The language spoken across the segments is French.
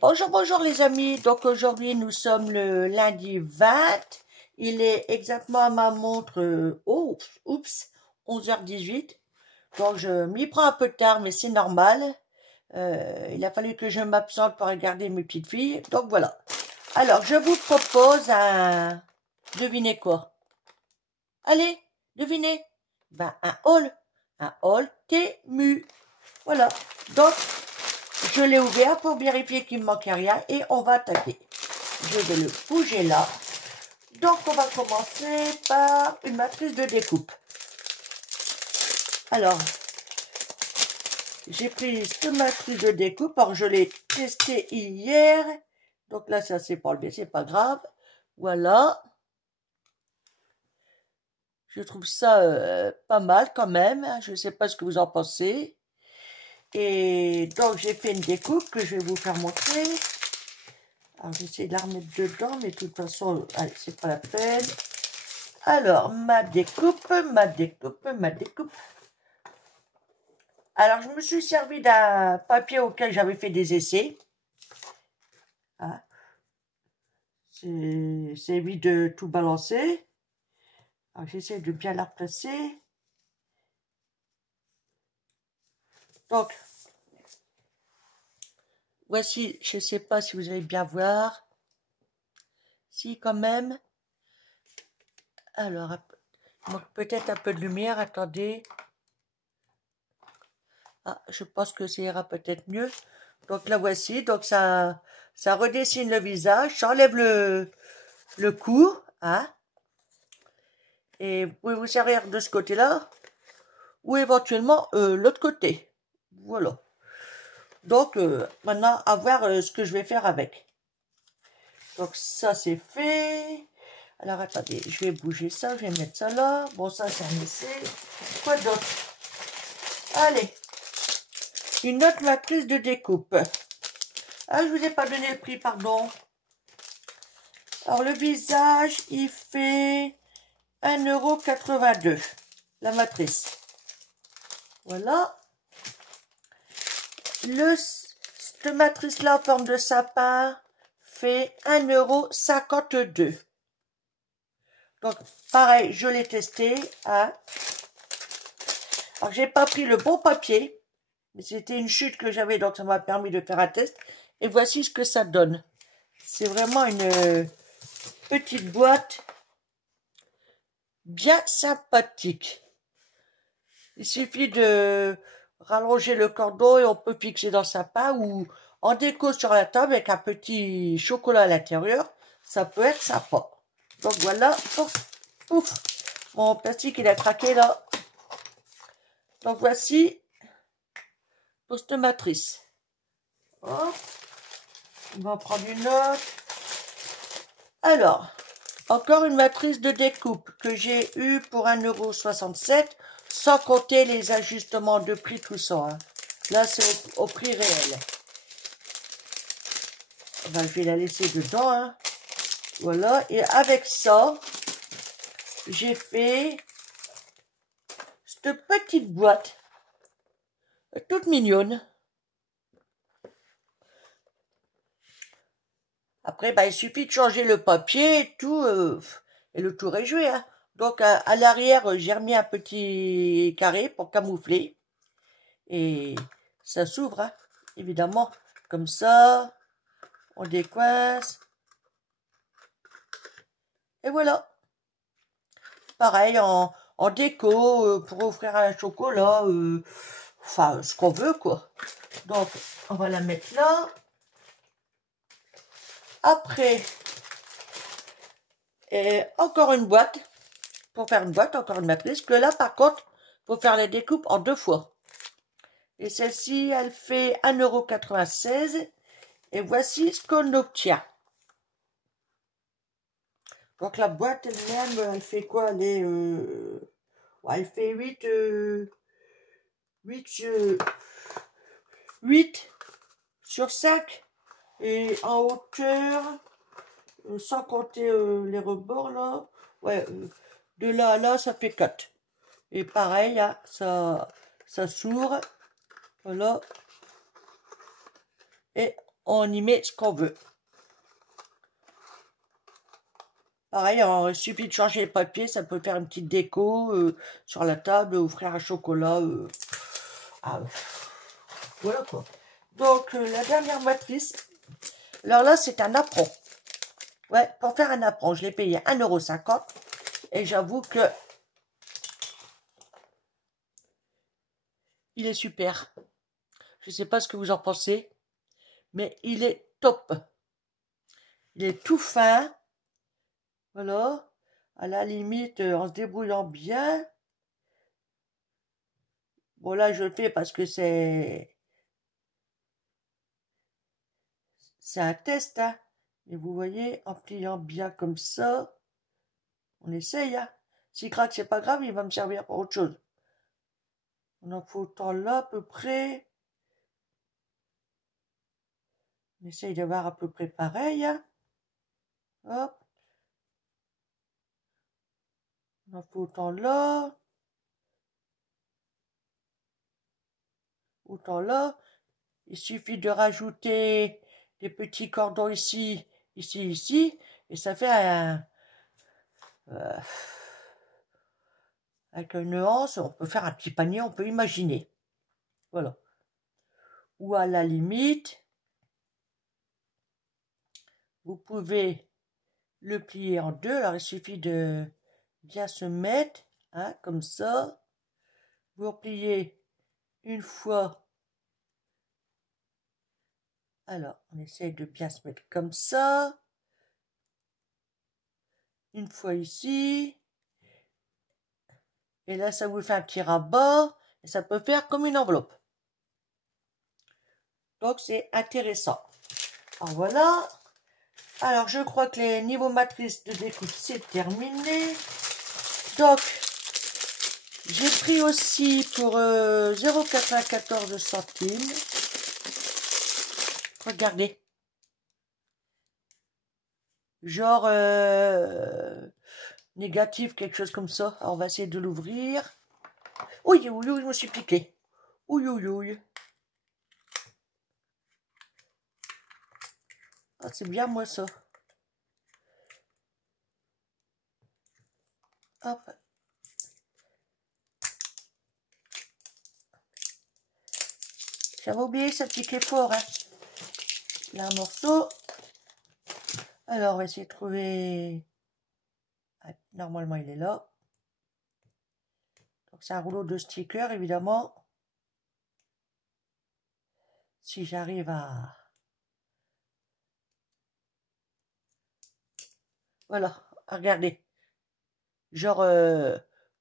Bonjour, bonjour les amis. Donc aujourd'hui nous sommes le lundi 20. Il est exactement à ma montre, oups, 11h18. Donc je m'y prends un peu tard, mais c'est normal. Il a fallu que je m'absente pour regarder mes petites filles. Donc voilà. Alors je vous propose un... Devinez quoi? Allez, devinez. Ben un haul Temu. Voilà. Donc je l'ai ouvert pour vérifier qu'il ne manquait rien et on va attaquer. Je vais le bouger là. Donc on va commencer par une matrice de découpe. Alors, j'ai pris cette matrice de découpe. Alors je l'ai testée hier. Donc là ça s'est pas enlevé, c'est pas grave. Voilà. Je trouve ça pas mal quand même. Je ne sais pas ce que vous en pensez. Et donc j'ai fait une découpe que je vais vous faire montrer. Alors j'essaie de la remettre dedans, mais de toute façon, allez, c'est pas la peine. Alors, ma découpe. Alors, je me suis servi d'un papier auquel j'avais fait des essais. Hein. C'est évite de tout balancer. Alors, j'essaie de bien la replacer. Donc, voici, je ne sais pas si vous allez bien voir. Si, quand même. Alors, il manque peut-être un peu de lumière, attendez. Ah, je pense que ça ira peut-être mieux. Donc la voici, donc ça redessine le visage, ça enlève le cou, hein. Et vous pouvez vous servir de ce côté-là, ou éventuellement l'autre côté. Voilà. Donc maintenant, à voir ce que je vais faire avec. Donc ça c'est fait. Alors attendez, je vais bouger ça, je vais mettre ça là. Bon ça c'est un essai. Quoi d'autre? Allez. Une autre matrice de découpe. Ah, je vous ai pas donné le prix, pardon. Alors, le visage, il fait 1,82 €. La matrice. Voilà. Cette matrice-là, en forme de sapin, fait 1,52 €. Donc, pareil, je l'ai testé. Hein. Alors, j'ai pas pris le bon papier. Mais c'était une chute que j'avais, donc ça m'a permis de faire un test. Et voici ce que ça donne. C'est vraiment une petite boîte bien sympathique. Il suffit de rallonger le cordon et on peut fixer dans sa pain ou en déco sur la table avec un petit chocolat à l'intérieur. Ça peut être sympa. Donc voilà, pouf, mon plastique il a craqué là. Donc voici pour cette matrice. Oh, on va en prendre une autre. Alors, encore une matrice de découpe que j'ai eue pour 1,67 €, sans compter les ajustements de prix, tout ça. Hein. Là, c'est au prix réel. Ben, je vais la laisser dedans. Hein. Voilà. Et avec ça, j'ai fait cette petite boîte. Toute mignonne. Après, ben, il suffit de changer le papier et tout. Et le tour est joué. Hein. Donc, à l'arrière, j'ai remis un petit carré pour camoufler. Et ça s'ouvre, hein, évidemment. Comme ça, on décoince. Et voilà. Pareil, en déco, pour offrir un chocolat. Enfin, ce qu'on veut, quoi. Donc, on va la mettre là. Après, encore une boîte. Pour faire une boîte, encore une matrice. Que là, par contre, faut faire la découpe en 2 fois. Et celle-ci, elle fait 1,96 €. Et voici ce qu'on obtient. Donc la boîte elle-même, elle fait quoi? Elle fait 8 sur 5. Et en hauteur, sans compter les rebords là, ouais, de là à là, ça fait 4. Et pareil, hein, ça s'ouvre. Voilà. Et on y met ce qu'on veut. Pareil, il suffit de changer les papiers, ça peut faire une petite déco sur la table, offrir un chocolat. Ah, voilà quoi. Donc, la dernière matrice. Alors là, c'est un apron. Ouais, pour faire un apron, je l'ai payé 1,50 €. Et j'avoue que il est super. Je ne sais pas ce que vous en pensez, mais il est top. Il est tout fin. Voilà. À la limite, en se débrouillant bien. Bon, là, je le fais parce que c'est un test, hein. Et vous voyez, en pliant bien comme ça, on essaye, hein. S'il craque, c'est pas grave, il va me servir pour autre chose. On en faut autant là, à peu près. On essaye d'avoir à peu près pareil, hein. Hop. On en faut autant là. Autant là. Il suffit de rajouter des petits cordons ici, ici, ici. Et ça fait un... avec une nuance, on peut faire un petit panier, on peut imaginer. Voilà. Ou à la limite, vous pouvez le plier en deux. Alors, il suffit de bien se mettre, hein, comme ça. Vous repliez une fois. Alors, on essaye de bien se mettre comme ça. Une fois ici. Et là, ça vous fait un petit rabat. Et ça peut faire comme une enveloppe. Donc, c'est intéressant. Alors, voilà. Alors, je crois que les niveaux matrices de découpe, c'est terminé. Donc, j'ai pris aussi pour 0,94 centimes. Regardez. Genre négatif, quelque chose comme ça. Alors, on va essayer de l'ouvrir. Oui, oui, oui, je me suis piqué. Oui, oui, oui. Ah, c'est bien, moi, ça. Hop. J'avais oublié, ça piquait fort, hein. Là, un morceau. Alors, on va essayer de trouver... Ah, normalement, il est là. Donc, c'est un rouleau de stickers, évidemment. Si j'arrive à... Voilà, regardez. Genre,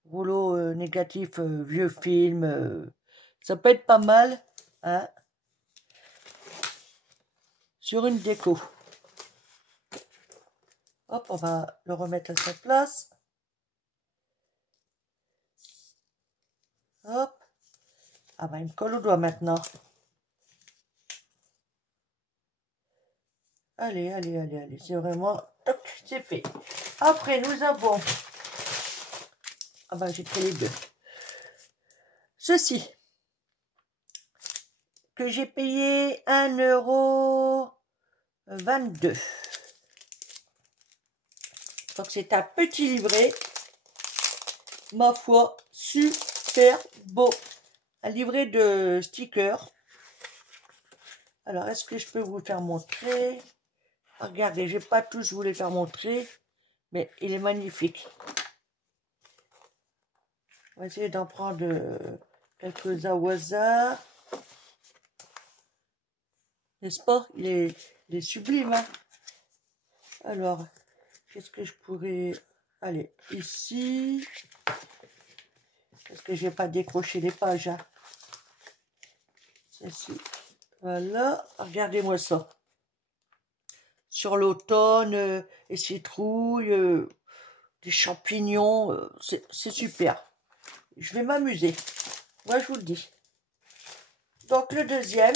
rouleau négatif, vieux film. Ça peut être pas mal, hein, sur une déco. Hop, on va le remettre à sa place. Hop. Ah bah, il me colle au doigt maintenant. Allez, allez, allez, allez. C'est vraiment... Toc, c'est fait. Après, nous avons... Ah bah, j'ai pris les deux. Ceci. Que j'ai payé 1,22 €. Donc, c'est un petit livret. Ma foi, super beau. Un livret de stickers. Alors, est-ce que je peux vous faire montrer? Regardez, je n'ai pas tous vous les faire montrer, mais il est magnifique. On va essayer d'en prendre quelques-uns au hasard. N'est-ce pas? Il est sublime, hein? Alors, qu'est-ce que je pourrais... Allez, ici. Parce que je n'ai pas décroché les pages, hein. Celle-ci. Voilà. Regardez-moi ça. Sur l'automne, les citrouilles, des champignons. C'est super. Je vais m'amuser. Moi, je vous le dis. Donc, le deuxième.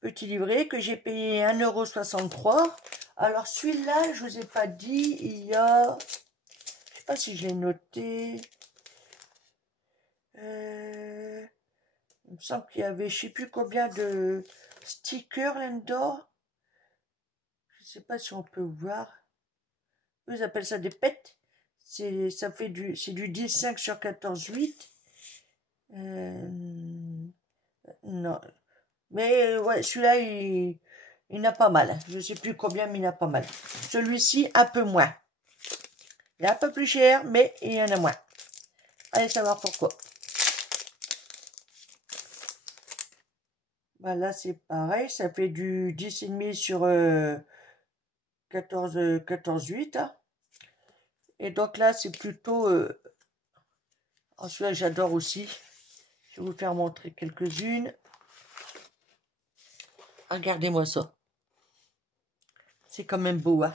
Petit livret que j'ai payé 1,63 €. Alors, celui-là, je ne vous ai pas dit, il y a... Je ne sais pas si j'ai noté. Il me semble qu'il y avait, je ne sais plus combien de stickers là-dedans. Je sais pas si on peut voir. Eux, ils appellent ça des pets. C'est du 10,5 sur 14,8. Non. Mais ouais, celui-là, il n'a pas mal. Je sais plus combien, mais il n'a pas mal. Celui-ci, un peu moins. Il est un peu plus cher, mais il y en a moins. Allez savoir pourquoi. Bah là, c'est pareil. Ça fait du 10,5 sur 14,8. Hein. Et donc là, c'est plutôt... Oh, celui-là, j'adore aussi. Je vais vous faire montrer quelques-unes. Regardez-moi ça. C'est quand même beau, hein.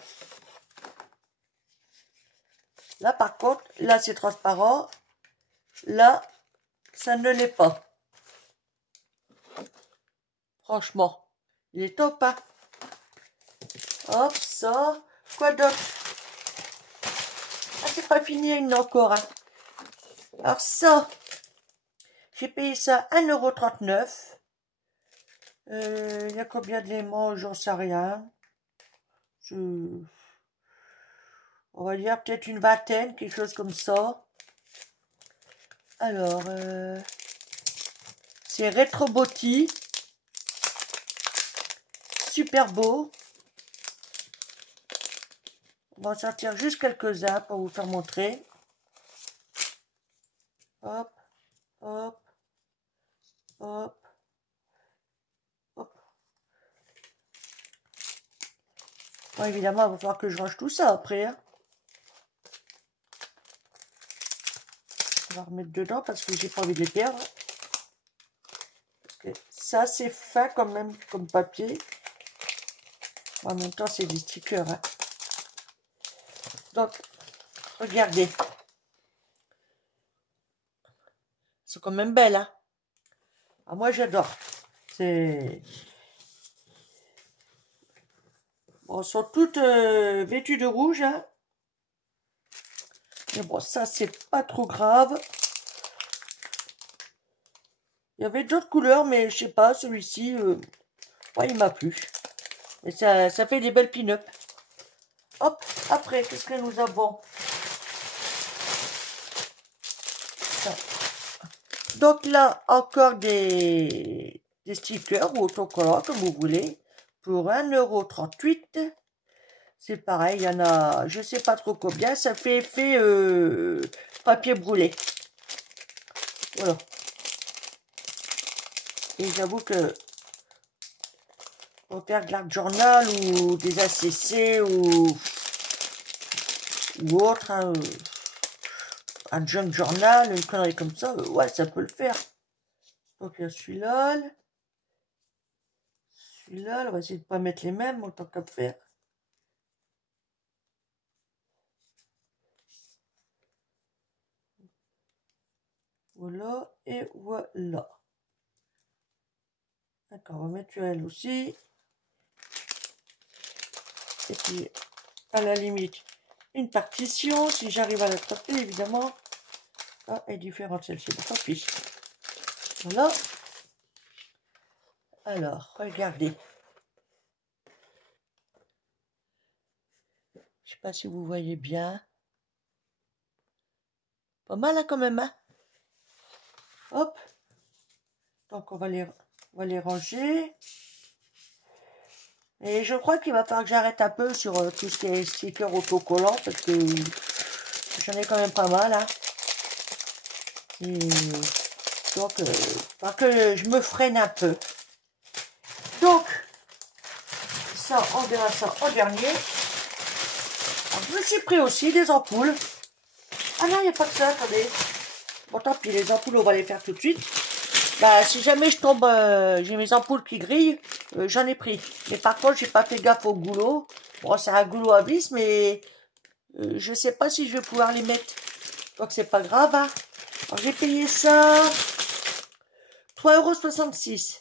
Là, par contre, là, c'est transparent. Là, ça ne l'est pas. Franchement, il est top, hein. Hop, ça. Quoi d'autre? Ah, c'est pas fini, il y en a encore, hein. Alors ça, j'ai payé ça 1,39 €. Il y a combien d'éléments? J'en sais rien. On va dire peut-être une vingtaine, quelque chose comme ça. Alors, c'est Retroboti. Super beau. On va en sortir juste quelques-uns pour vous faire montrer. Hop, hop, hop, hop. Bon, évidemment, il va falloir que je range tout ça après. Hein. On va remettre dedans parce que j'ai pas envie de les perdre. Parce que ça, c'est fin quand même comme papier. En même temps, c'est des stickers. Hein. Donc, regardez. C'est quand même belle, hein. Ah, moi, j'adore. C'est... Bon, elles sont toutes vêtues de rouge, hein. Mais bon, ça, c'est pas trop grave. Il y avait d'autres couleurs, mais je sais pas, celui-ci, ouais, il m'a plu. Et ça fait des belles pin-up. Hop, après, qu'est-ce que nous avons? Ça. Donc là, encore des stickers ou autocollants, comme vous voulez, pour 1,38 €. C'est pareil, il y en a, je sais pas trop combien, ça fait effet papier brûlé. Voilà. Et j'avoue que pour faire de l'art journal ou des ACC ou autre, hein, un junk journal, une connerie comme ça, ouais, ça peut le faire. Donc il y a celui-là, on va essayer de ne pas mettre les mêmes autant qu'à faire. Voilà, et voilà. D'accord, on va mettre elle aussi. Et puis, à la limite, une partition, si j'arrive à l'attraper, évidemment. Ah, elle est différente celle-ci, tant pis. Voilà. Alors, regardez. Je sais pas si vous voyez bien. Pas mal, hein, quand même, hein. Hop. Donc, on va les ranger. Et je crois qu'il va falloir que j'arrête un peu sur tout ce qui est stickers autocollants, parce que j'en ai quand même pas mal, hein. Et donc, que je me freine un peu. Donc, ça, on verra ça en dernier. Alors, je me suis pris aussi des ampoules. Ah non, il n'y a pas que ça, attendez. Bon, tant pis, les ampoules, on va les faire tout de suite. Bah, si jamais je tombe, j'ai mes ampoules qui grillent, j'en ai pris. Mais par contre, j'ai pas fait gaffe au goulot. Bon, c'est un goulot à vis, mais je sais pas si je vais pouvoir les mettre. Donc, c'est pas grave, hein. Alors, j'ai payé ça 3,66 €.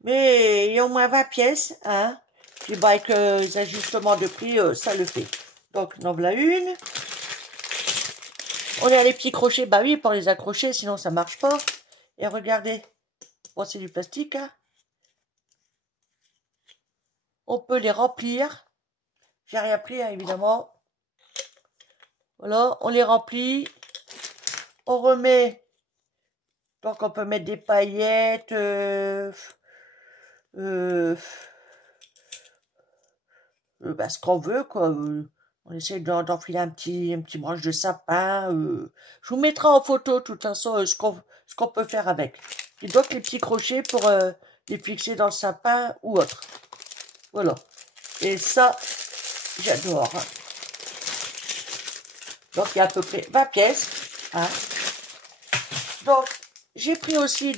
Mais il y a au moins 20 pièces, hein. Puis, bah, avec les ajustements de prix, ça le fait. Donc, on en voilà une. On a les petits crochets, bah oui, pour les accrocher, sinon ça marche pas. Et regardez, bon, c'est du plastique, hein. on peut les remplir. J'ai rien pris, hein, évidemment. Voilà, on les remplit. On remet. Donc, on peut mettre des paillettes. Bah, ce qu'on veut, quoi. On essaie d'enfiler un petit branche de sapin. Je vous mettrai en photo, de toute façon, ce qu'on peut faire avec. Et donc, les petits crochets pour les fixer dans le sapin ou autre. Voilà. Et ça, j'adore. Hein. Donc, il y a à peu près 20 pièces. Hein. Donc, j'ai pris aussi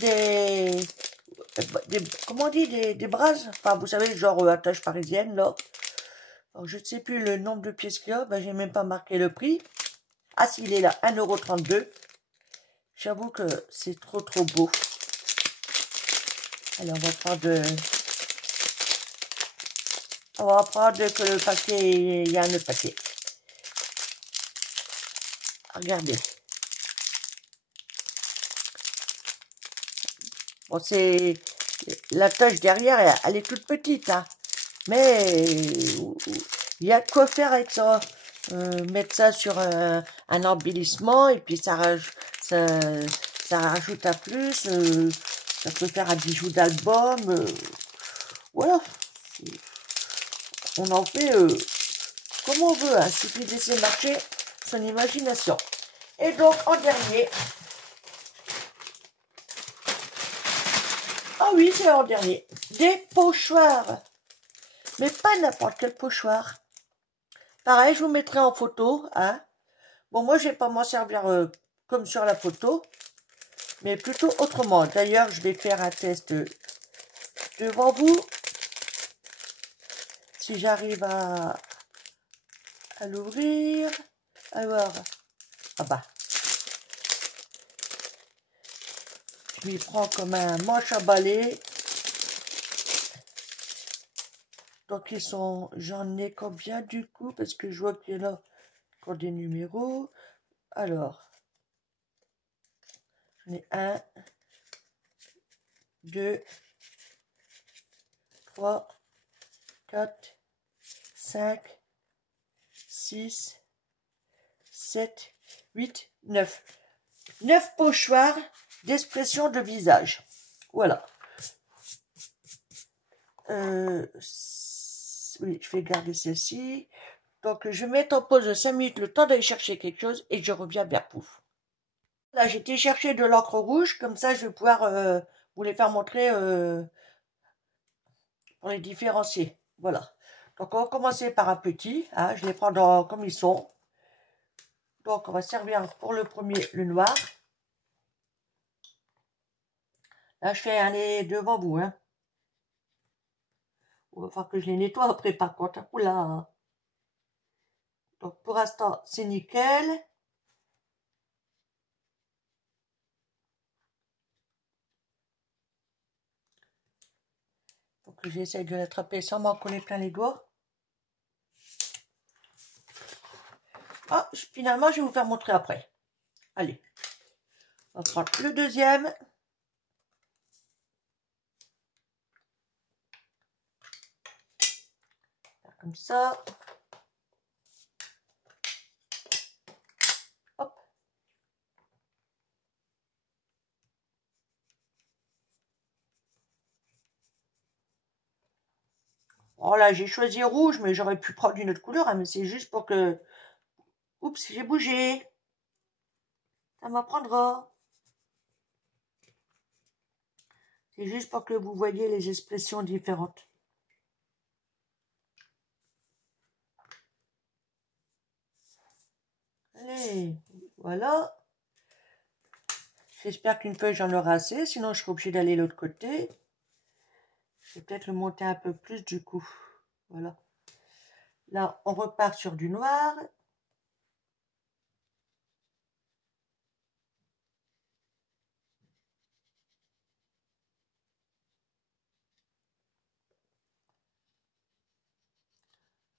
comment on dit, des brasses. Enfin, vous savez, genre attache parisienne, là. Alors, je ne sais plus le nombre de pièces qu'il y a. Ben, j'ai même pas marqué le prix. Ah, s'il est là, 1,32 €. J'avoue que c'est trop beau. Alors, on va prendre que le paquet, il y a un autre paquet. Regardez. Bon, c'est la tâche derrière, elle est toute petite, hein. Mais il y a de quoi faire avec ça. Mettre ça sur un embellissement et puis ça rajoute à plus. Ça peut faire un bijou d'album. Voilà. On en fait comme on veut. Hein. Il suffit de laisser marcher son imagination. Et donc, en dernier. Ah oui, c'est en dernier. Des pochoirs. Mais pas n'importe quel pochoir. Pareil, je vous mettrai en photo. Hein. Bon, moi, je vais pas m'en servir comme sur la photo. Mais plutôt autrement. D'ailleurs, je vais faire un test devant vous. Si j'arrive à l'ouvrir. Alors, ah bah. Je m'y prends comme un manche à balai. Donc, j'en ai combien du coup? Parce que je vois qu'il y en a encore des numéros. Alors, j'en ai 1, 2, 3, 4, 5, 6, 7, 8, 9. 9 pochoirs d'expression de visage. Voilà. Oui, je vais garder celle-ci. Donc, je vais mettre en pause 5 minutes le temps d'aller chercher quelque chose et je reviens vers pouf. Là, j'ai été chercher de l'encre rouge. Comme ça, je vais pouvoir vous les faire montrer pour les différencier. Voilà. Donc, on va commencer par un petit. Hein, je les prends comme ils sont. Donc, on va servir pour le premier, le noir. Là, je fais un lait devant vous. Hein. Il va falloir que je les nettoie après, par contre. Oula. Donc, pour l'instant, c'est nickel. Donc, j'essaie de l'attraper sans m'en coller plein les doigts. Ah, finalement, je vais vous faire montrer après. Allez. On va prendre le deuxième. Comme ça. Hop. Oh là, j'ai choisi rouge, mais j'aurais pu prendre une autre couleur, hein, mais c'est juste pour que... Oups, j'ai bougé. Ça m'apprendra. C'est juste pour que vous voyez les expressions différentes. Allez, voilà. J'espère qu'une feuille, j'en aurai assez, sinon je serai obligée d'aller de l'autre côté. Je vais peut-être le monter un peu plus du coup. Voilà. Là, on repart sur du noir.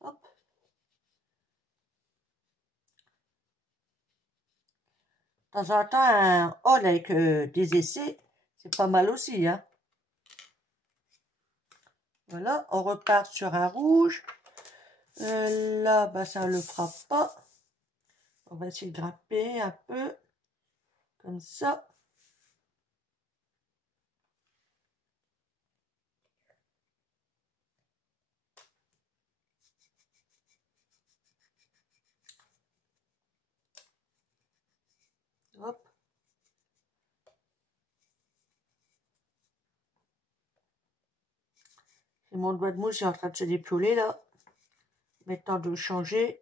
Hop. De temps en temps, un haul avec des essais, c'est pas mal aussi. Hein. Voilà, on repart sur un rouge. Là, bah, ça ne le fera pas. On va essayer de grimper un peu, comme ça. Hop. Et mon doigt de mousse est en train de se dépioler là. Maintenant de le changer.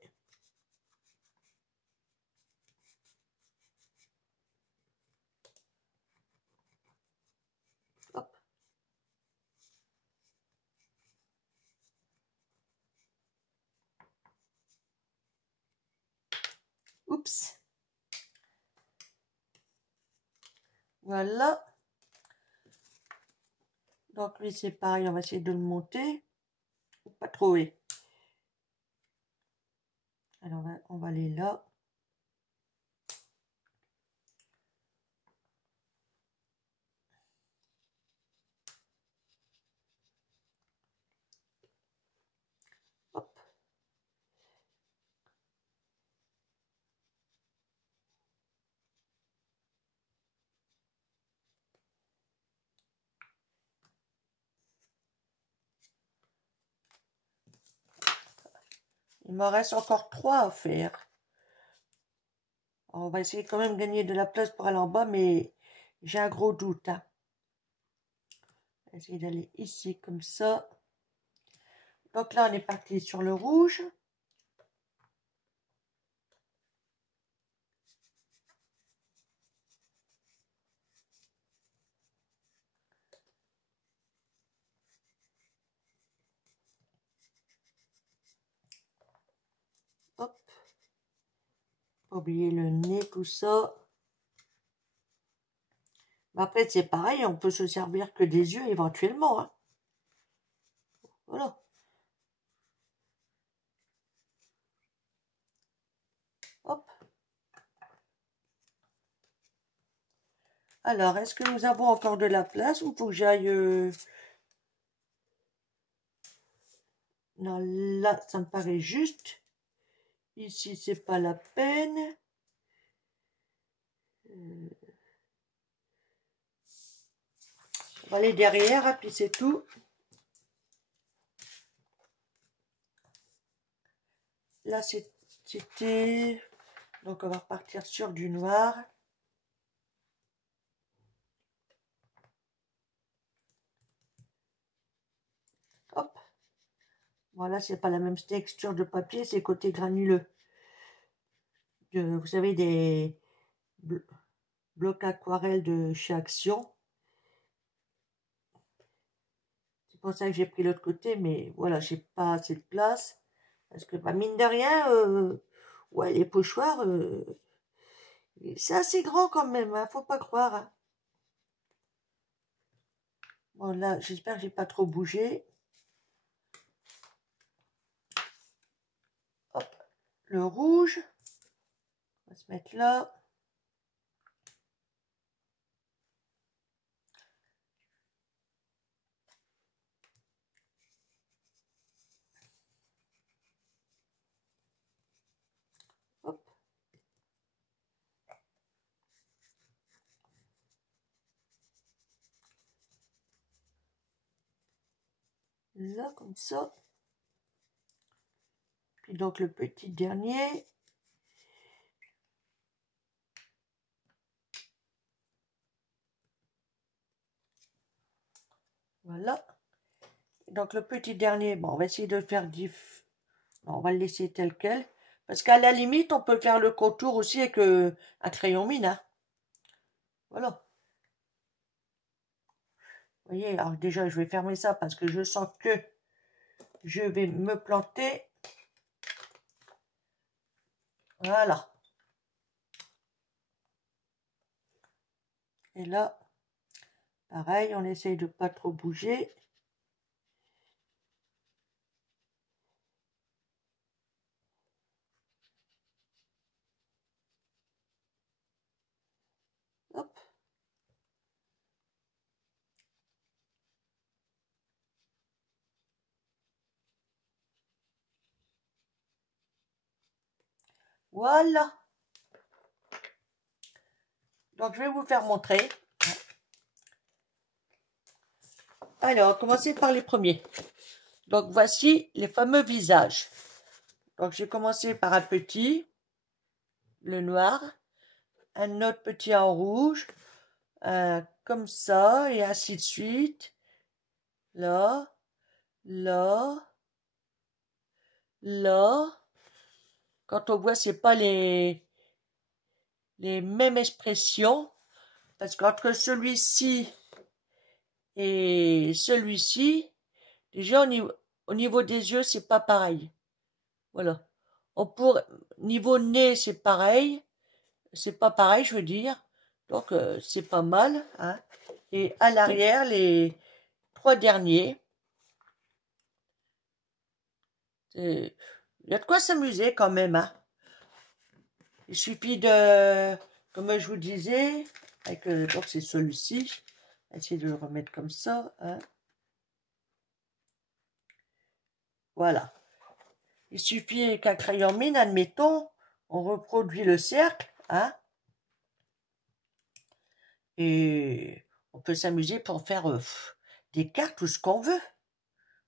Hop. Oups. Voilà. Donc lui c'est pareil, on va essayer de le monter. Pas trop, oui. Alors on va aller là. Hop. Il m'en reste encore 3 à faire. On va essayer quand même de gagner de la place pour aller en bas, mais j'ai un gros doute. Hein. On va essayer d'aller ici comme ça. Donc là, on est parti sur le rouge. Hop. Pas oublier le nez, tout ça. Mais après, c'est pareil, on peut se servir que des yeux éventuellement. Hein. Voilà. Hop. Alors, est-ce que nous avons encore de la place ou faut que j'aille... Non, là, ça me paraît juste. Ici, c'est pas la peine. On va aller derrière, et puis c'est tout. Là, c'était... Donc, on va repartir sur du noir. Hop. Voilà, c'est pas la même texture de papier, c'est côté granuleux. Vous savez, des blocs aquarelles de chez Action. C'est pour ça que j'ai pris l'autre côté, mais voilà, j'ai pas assez de place. Parce que, bah, mine de rien, ouais, les pochoirs, c'est assez grand quand même, hein, faut pas croire. Hein. Bon, là, j'espère que j'ai pas trop bougé. Hop, le rouge. On va se mettre là. Hop. Là, comme ça. Puis donc, le petit dernier. Voilà. Donc, le petit dernier, bon, on va essayer de le faire diff. On va le laisser tel quel. Parce qu'à la limite, on peut faire le contour aussi avec un crayon mine. Hein. Voilà. Vous voyez, alors déjà, je vais fermer ça parce que je sens que je vais me planter. Voilà. Et là, pareil, on essaye de pas trop bouger. Hop. Voilà. Donc, je vais vous faire montrer. Alors, commencer par les premiers. Donc, voici les fameux visages. Donc, j'ai commencé par un petit, le noir, un autre petit en rouge, comme ça, et ainsi de suite. Là, là, là. Quand on voit, c'est pas les mêmes expressions, parce qu'entre celui-ci et celui-ci, déjà au niveau des yeux, c'est pas pareil. Voilà. Niveau nez, c'est pareil. C'est pas pareil, je veux dire. Donc, c'est pas mal. Hein. Et à l'arrière, les 3 derniers. Il y a de quoi s'amuser quand même. Hein. Il suffit de, comme je vous disais, donc c'est celui-ci. Essayez de le remettre comme ça. Hein. Voilà. Il suffit qu'un crayon mine, admettons, on reproduit le cercle. Hein. Et on peut s'amuser pour faire des cartes ou ce qu'on veut.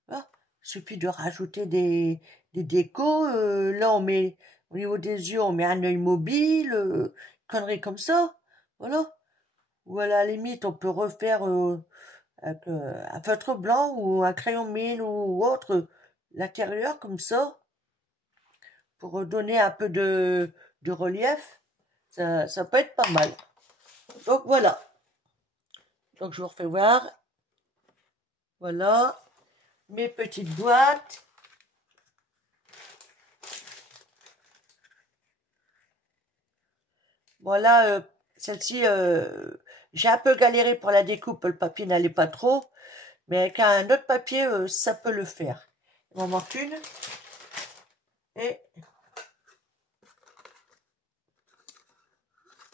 Voilà. Il suffit de rajouter des décos. Là, on met, au niveau des yeux, on met un œil mobile, conneries comme ça. Voilà. Ou à la limite, on peut refaire avec un feutre blanc ou un crayon mine ou autre, l'intérieur comme ça, pour donner un peu de relief. Ça peut être pas mal. Donc voilà. Donc je vous refais voir. Voilà. Mes petites boîtes. Voilà, celle-ci, j'ai un peu galéré pour la découpe, le papier n'allait pas trop, mais avec un autre papier, ça peut le faire. Il m'en manque une. Et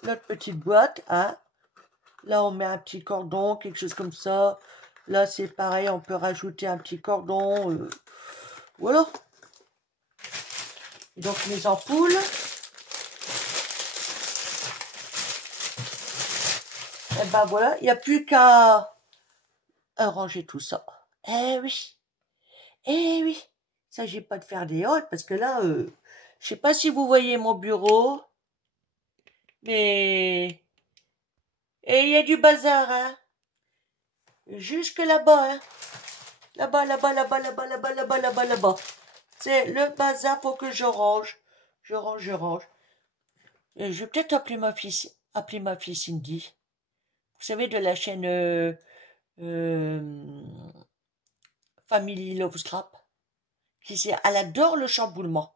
notre petite boîte, hein. Là, on met un petit cordon, quelque chose comme ça. Là, c'est pareil, on peut rajouter un petit cordon. Voilà. Et donc, mes ampoules. Et ben voilà, il n'y a plus qu'à ranger tout ça. Eh oui, eh oui. Il ne s'agit pas de faire des hôtes, parce que là, je sais pas si vous voyez mon bureau, mais... Et il y a du bazar, hein. Jusque là-bas, hein. Là-bas, là-bas, là-bas, là-bas, là-bas, là-bas, là-bas, là-bas. C'est le bazar, faut que je range. Je range, je range. Et je vais peut-être appeler ma fille Cindy. Vous savez, de la chaîne Family Love Scrap. Elle adore le chamboulement.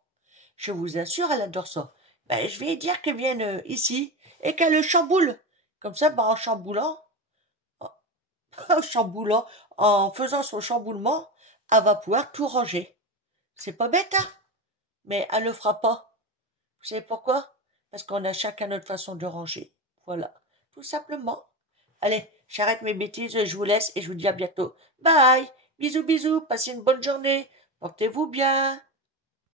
Je vous assure, elle adore ça. Ben, je vais dire qu'elle vienne ici et qu'elle le chamboule. Comme ça, ben, en chamboulant, en chamboulant, en faisant son chamboulement, elle va pouvoir tout ranger. C'est pas bête, hein? Mais elle le fera pas. Vous savez pourquoi? Parce qu'on a chacun notre façon de ranger. Voilà. Tout simplement. Allez, j'arrête mes bêtises, je vous laisse et je vous dis à bientôt. Bye! Bisous, bisous, passez une bonne journée. Portez-vous bien.